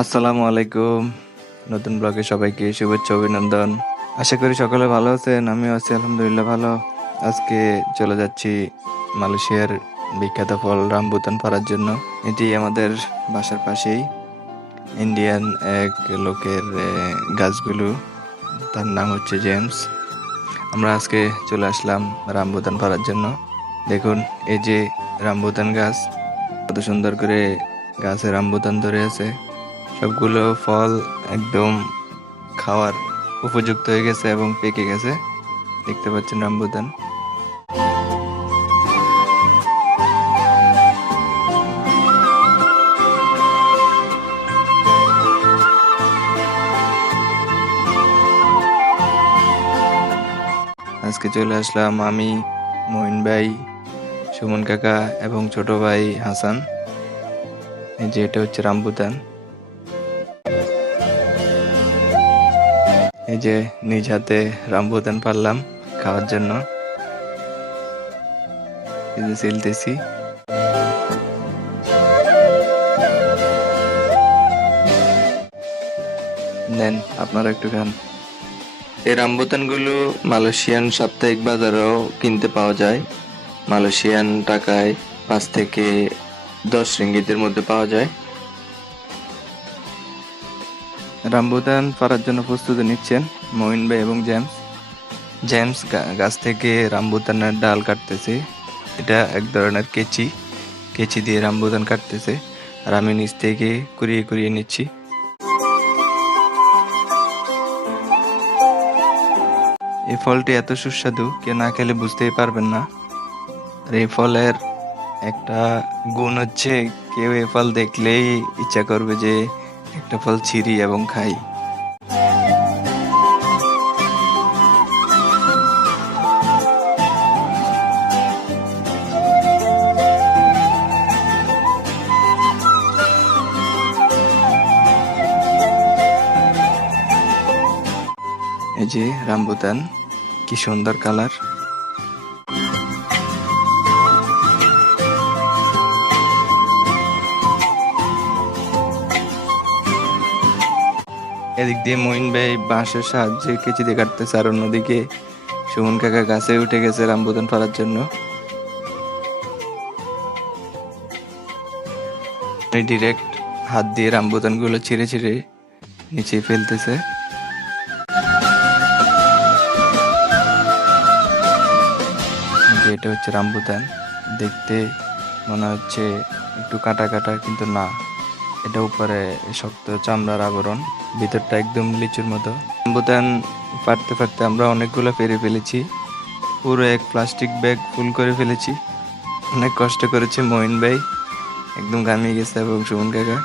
আসসালামু আলাইকুম। নতুন ব্লগে সবাইকে শুভেচ্ছা, অভিনন্দন। আশা করি সকলে ভালো আছেন, আমিও আছি, আলহামদুলিল্লাহ ভালো। আজকে চলে যাচ্ছি মালয়েশিয়ার বিখ্যাত ফল রামবুতান পাড়ার জন্য। এটি আমাদের বাসার পাশেই। ইন্ডিয়ান এক লোকের গাছগুলো, তার নাম হচ্ছে জেমস। আমরা আজকে চলে আসলাম রামবুতান পাড়ার জন্য। দেখুন, এই যে রামবুতান গাছ, কত সুন্দর করে গাছে রামবুতান ধরে আছে। সবগুলো ফল একদম খাওয়ার উপযুক্ত হয়ে গেছে এবং পেকে গেছে। দেখতে পাচ্ছেন রামবুতান। আজকে চলে আসলাম আমি মহিন ভাই, সুমন কাকা এবং ছোট ভাই হাসান। এই যে এটা হচ্ছে রামবুতান। এই যে নিজ হাতে রামবুতান পারলাম খাওয়ার জন্য। এই যে সেলতেছি। নেন, আপনারা একটু খান। এই রামবুতানগুলো মালয়েশিয়ান সাপ্তাহিক বাজারেও কিনতে পাওয়া যায়। মালয়েশিয়ান টাকায় পাঁচ থেকে দশ রিঙ্গিতের মধ্যে পাওয়া যায়। রামবুতান পাড়ার জন্য প্রস্তুতি নিচ্ছেন মঈন ভাই এবং জেমস। জেমস গাছ থেকে রামবুতানের ডাল কাটতেছে। এটা এক ধরনের কেচি। কেচি দিয়ে রামবুতান কাটতেছে। আর আমি নিচ থেকে কুড়িয়ে কুড়িয়ে নিচ্ছি। এই ফলটি এত সুস্বাদু, কেউ না খেলে বুঝতেই পারবেন না। আর এই ফলের একটা গুণ হচ্ছে, কেউ এই ফল দেখলেই ইচ্ছা করবে যে একটা ফল ছিঁড়ি এবং খাই। এই যে রামবুতান কি সুন্দর কালার। এদিক দিয়ে মঈন ভাই বাঁশের সাহায্যে কেচি দিয়ে কাটতেছে আর অন্যদিকে সুমন কাকা গাছে উঠে গেছে রামবুতান ফলার জন্য। ডিরেক্ট হাত দিয়ে রামবুতানগুলো ছিঁড়ে ছিঁড়ে নিচে ফেলতেছে। এটা হচ্ছে রামবুতান দেখতে মনে হচ্ছে একটু কাটা কাটা কিন্তু না। এটা উপরে শক্ত চামড়ার আবরণ, ভিতরটা একদম লিচুর মতো। রামবুতান পারতে পারতে আমরা অনেকগুলো পেরে ফেলেছি। পুরো এক প্লাস্টিক ব্যাগ ফুল করে ফেলেছি। অনেক কষ্ট করেছে মঈন ভাই। একদম ঘামিয়ে গেছে এবং সুমন কাকা।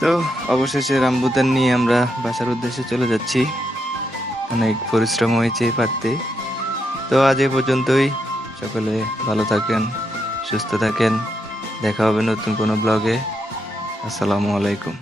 তো অবশেষে রামবুতান নিয়ে আমরা বাসার উদ্দেশ্যে চলে যাচ্ছি। অনেক পরিশ্রম হয়েছে পারতে তো আজ এ পর্যন্তই। সকলে ভালো থাকেন, সুস্থ থাকেন। দেখা হবে নতুন কোনো ব্লগে আসসালামু আলাইকুম।